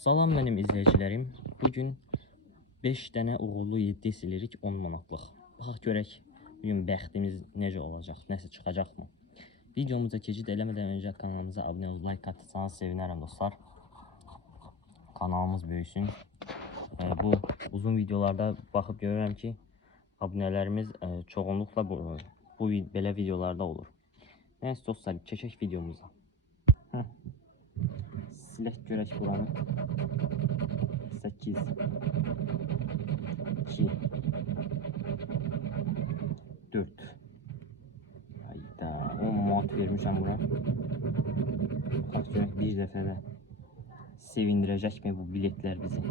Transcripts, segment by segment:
Salam mənim izləyicilərim. Bugün 5 dənə uğurlu 7 silirik 10 manatlıq. Baxaq görək bugün bəxtimiz necə olacaq, nəsə çıxacaqmı? Videomuza keçid eləmədən öncə kanalımıza abunə olub like atsanız sevinərəm dostlar. Kanalımız böyüsün. Bu uzun videolarda baxıb görürəm ki, abunələrimiz çoğunluqla belə videolarda olur. Nəysə dostlar, keçək videomuza. Silək görək buranı. 8 2 4 Hayda 10 manat vermişəm bura. Bax görək bir dəfə də sevindirəcəkmi bu biletlər bizi.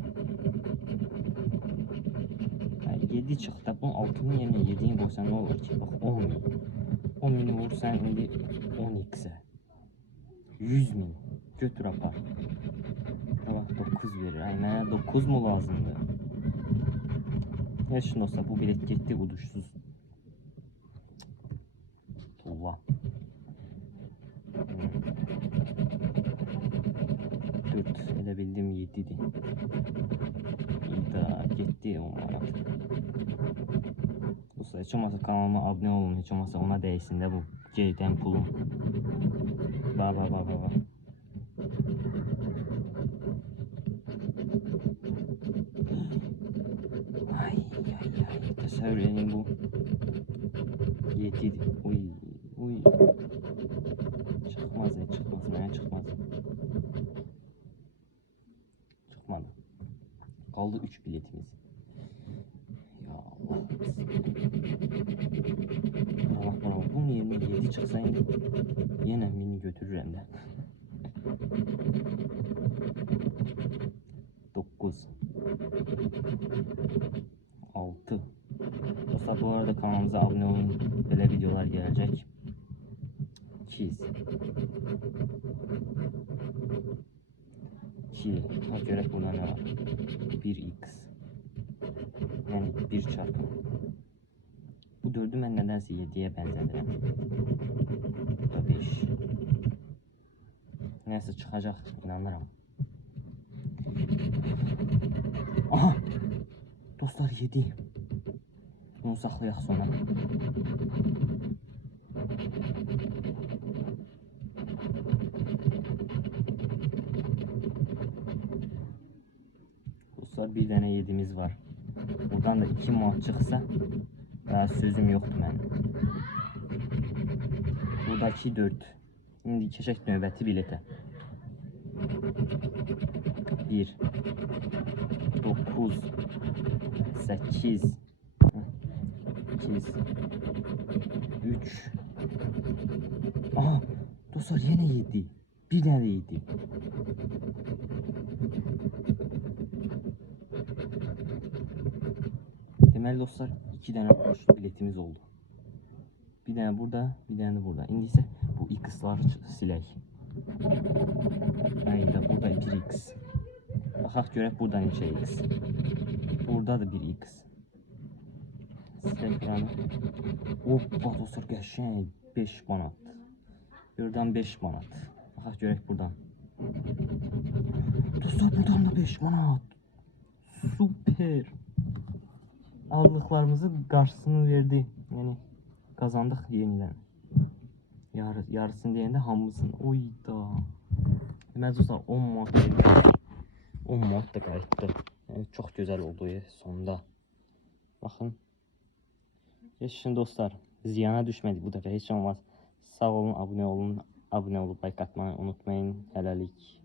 7 çıxdı. Bunun 6'nın yerinə 7'yi qoysan nə olur ki? Bax 10.000. 10.000'i vursan indi 10x-ə 100.000 götür apar. Bak 9 verir. Mənə 9 mu lazımdır? Heç olsa bu bilet getdi uduşsuz. Tuğla. 4 elə bildim 7'dir. İda getdi o manat. Dostlar heç olmasa kanalıma abunə olun. Heç olmasa ona dəysin də bu gedən pulum. Bax. Ay. Təsəvvür edin bu 7'dir. Uy. Çıxmaz, mənə çıxmaz. Çıxmadı. Qaldı 3 biletimiz. Ya Allah. Bak. Bunun yerine 7 çıxsa indi yenə mini götürürəm də. 9 6 Dostlar bu arada kanalımıza abone olun. Böyle videolar gelecek. 2 2 Bak görək burada ne var? 1x yani 1 çarpı. Bu 4'ü mən nədənsə 7'ye bənzədirəm. Bu da 5. Neyse çıxacaq, inanıram. Aha! Dostlar 7. Bunu saxlayaq sonra. Dostlar bir dənə 7'miz var. Buradan da 2 manat çıxsa daha sözüm yoxdur mənim. Buradakı 4. İndi keçək növbəti biletə. 1 9 8 2 3 Aha! Dostlar yenə 7. Bir dənə 7. Deməli dostlar 2 dənə boşlu biletimiz oldu. Bir dənə burada, bir dənə də burada. İndi isə bu x-ları silək. Hayda burada 1x. Baxaq görək burada neçə x. Burada da 1x. Silək buranı. Hoppa dostlar qəşəng 5 manat. Buradan 5 manat. Baxaq görək buradan. Dostlar buradan da 5 manat. Super. Aldıklarımızın qarşısını verdi. Yəni kazandık yeniden. Yarısını deyəndə hamısını. Oyda. Deməli dostlar 10 manat verdik. 10 manat da qayıtdı. Yəni çox gözəl oldu sonunda. Baxın. Yaşasın dostlar. Ziyana düşmədik bu dəfə heç olmaz. Sağ olun, abunə olun. Abunə olub like atmayı unutmayın. Hələlik.